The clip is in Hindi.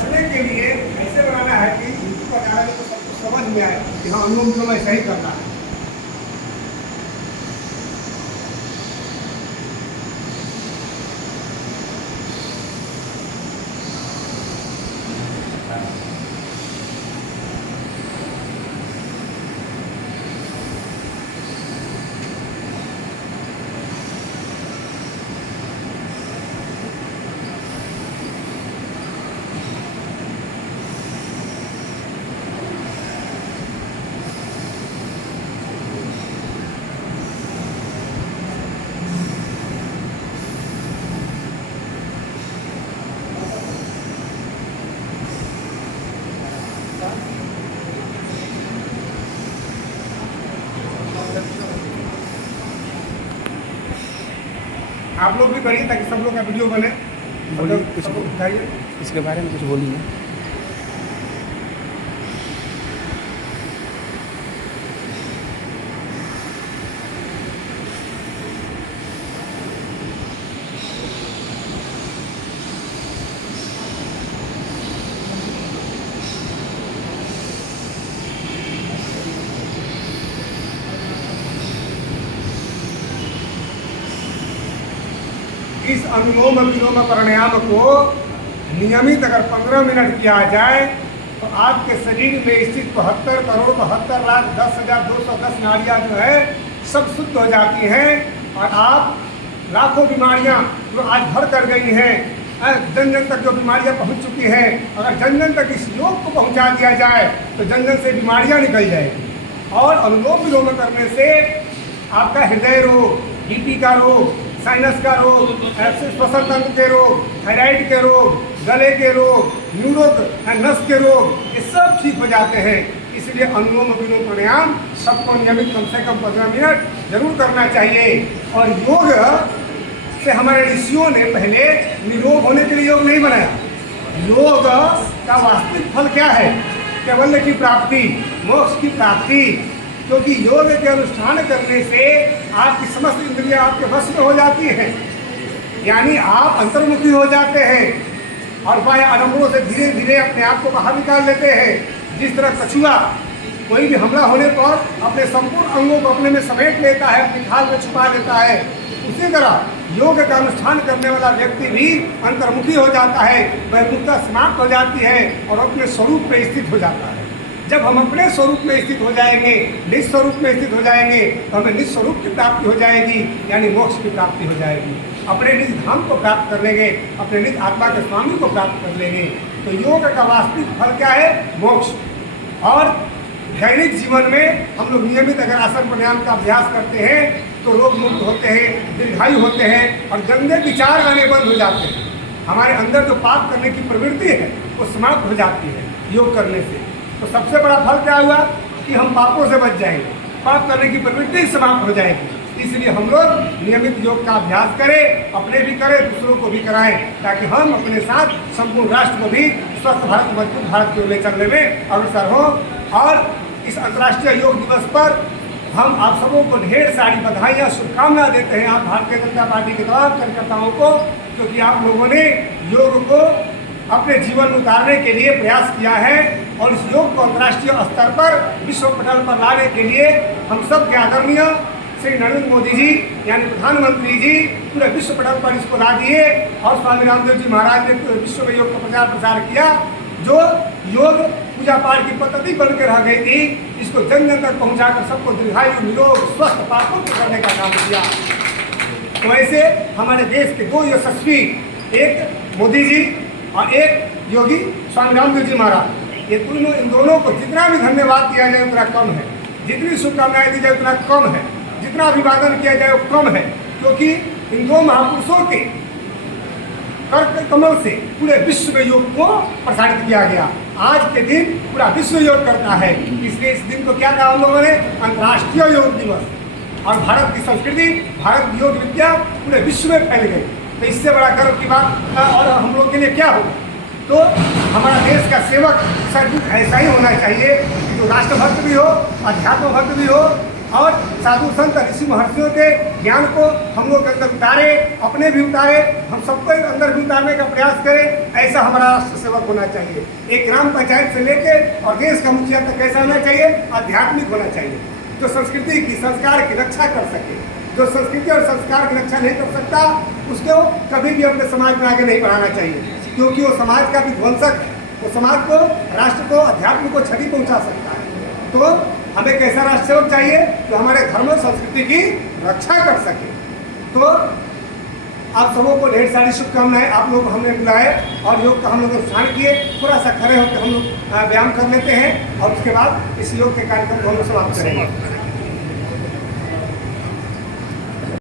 बचने के लिए ऐसे बनाना है कि यूट्यूब पर डाला तो सबको समझ में आए कि हाँ अनुलोम विलोम ऐसा ही करना है। आप लोग भी करिए ताकि सब लोग का वीडियो बने। बोलिए कुछ बताइए इसके बारे में, कुछ बोलिए। इस अनुलोम विलोम प्राणायाम को नियमित अगर 15 मिनट किया जाए तो आपके शरीर में स्थित 72 करोड़ 72 लाख 10,210 नाड़ियाँ जो है सब शुद्ध हो जाती हैं और आप लाखों बीमारियां जो आज भर कर गई हैं, जन जन तक जो बीमारियां पहुंच चुकी हैं, अगर जन जन तक इस योग को पहुंचा दिया जाए तो जन जन से बीमारियां निकल जाएगी। और अनुलोम विलोम करने से आपका हृदय रोग, बीपी का रोग, साइनस का रोग, श्वसन तंत्र के रोग, थायराइड के रोग, गले के रोग, नस के रोग, ये सब ठीक हो जाते हैं। इसलिए अनुलोम विलोम प्राणायाम सबको नियमित कम से कम 15 मिनट जरूर करना चाहिए। और योग से हमारे ऋषियों ने पहले निरोग होने के लिए योग नहीं बनाया। योग का वास्तविक फल क्या है? कैवल्य की प्राप्ति, मोक्ष की प्राप्ति। क्योंकि योग के अनुष्ठान करने से आपकी समस्त इंद्रियां आपके वश में हो जाती हैं, यानी आप अंतर्मुखी हो जाते हैं और बाह्य आडंबरों से धीरे धीरे अपने आप को बाहर निकाल लेते हैं। जिस तरह कछुआ कोई भी हमला होने पर अपने संपूर्ण अंगों को अपने में समेट लेता है, अपनी खाल में छुपा लेता है, उसी तरह योग का अनुष्ठान करने वाला व्यक्ति भी अंतर्मुखी हो जाता है, बहिर्मुखता समाप्त हो जाती है और अपने स्वरूप में स्थित हो जाता है। जब हम अपने स्वरूप में स्थित हो जाएंगे, निज स्वरूप में स्थित हो जाएंगे, तो हमें निज स्वरूप की प्राप्ति हो जाएगी, यानी मोक्ष की प्राप्ति हो जाएगी। अपने निज धाम को प्राप्त कर लेंगे, अपने निज आत्मा के स्वामी को प्राप्त कर लेंगे। तो योग का वास्तविक फल क्या है? मोक्ष। और दैनिक जीवन में हम लोग नियमित अगर आसन प्राणायाम का अभ्यास करते हैं तो रोग मुक्त होते हैं, दीर्घायु होते हैं और गंदे विचार आने बंद हो जाते हैं। हमारे अंदर जो पाप करने की प्रवृत्ति है वो समाप्त हो जाती है योग करने से। तो सबसे बड़ा फल क्या हुआ कि हम पापों से बच जाएंगे, पाप करने की प्रवृत्ति समाप्त हो जाएगी। इसलिए हम लोग नियमित योग का अभ्यास करें, अपने भी करें, दूसरों को भी कराएं, ताकि हम अपने साथ संपूर्ण राष्ट्र को भी स्वस्थ भारत, मजबूत भारत की ओर ले चलने में अग्रसर हों। और इस अंतर्राष्ट्रीय योग दिवस पर हम आप सबों को ढेर सारी बधाइयाँ, शुभकामना देते हैं, आप भारतीय जनता पार्टी के तमाम कार्यकर्ताओं को, क्योंकि आप लोगों ने योग को अपने जीवन में उतारने के लिए प्रयास किया है। और इस योग को अंतर्राष्ट्रीय स्तर पर विश्व पटल पर लाने के लिए हम सब के आदरणीय श्री नरेंद्र मोदी जी यानी प्रधानमंत्री जी पूरे विश्व पटल पर इसको ला दिए। और स्वामी रामदेव जी महाराज ने पूरे विश्व में योग का प्रचार प्रसार किया। जो योग पूजा पाठ की पद्धति बनकर रह गई थी, इसको जन जन तक पहुँचाकर सबको दीर्घायु, निरोग, स्वस्थ, पापों को करने का काम किया। तो ऐसे हमारे देश के दो यशस्वी, एक मोदी जी और एक योगी स्वामी रामदेव जी महाराज, ये दोनों, इन दोनों को जितना भी धन्यवाद दिया जाए उतना कम है, जितनी शुभकामनाएं दी जाए उतना कम है, जितना अभिवादन किया जाए वो कम है। क्योंकि इन दो महापुरुषों के कर कमल से पूरे विश्व में योग को प्रसारित किया गया। आज के दिन पूरा विश्व योग करता है, इसलिए इस दिन को क्या कहा हम लोगों ने? अंतर्राष्ट्रीय योग दिवस। और भारत की संस्कृति, भारत की योग विद्या पूरे विश्व में फैल गई। तो इससे बड़ा गर्व की बात और हम लोग के लिए क्या होगा? तो हमारा देश का सेवक सचमुच ऐसा ही होना चाहिए कि जो राष्ट्रभक्त भी हो, अध्यात्म भक्त भी हो और साधु संत ऋषि महर्षियों के ज्ञान को हम लोग के अंदर उतारे, अपने भी उतारे, हम सबको अंदर भी उतारने का प्रयास करें। ऐसा हमारा राष्ट्र सेवक होना चाहिए। एक ग्राम पंचायत से लेके और देश का मुखिया तक कैसा होना चाहिए? आध्यात्मिक होना चाहिए, जो संस्कृति की संस्कार की रक्षा कर सके। जो संस्कृति और संस्कार की रक्षा नहीं कर सकता उसको कभी भी अपने समाज में आगे नहीं बढ़ाना चाहिए, क्योंकि वो समाज का विध्वंसक है। वो समाज को, राष्ट्र को, अध्यात्म को क्षति पहुंचा सकता है। तो हमें कैसा राष्ट्र सेवक चाहिए? जो हमारे धर्म और संस्कृति की रक्षा कर सके। तो आप सबों को ढेर सारी शुभकामनाएं। आप लोग हमने बुलाए और योग का हम लोग अनुष्ठान किए। थोड़ा सा खड़े होकर हम लोग व्यायाम कर लेते हैं और उसके बाद इस योग के कार्यक्रम को हम लोग समाप्त करेंगे।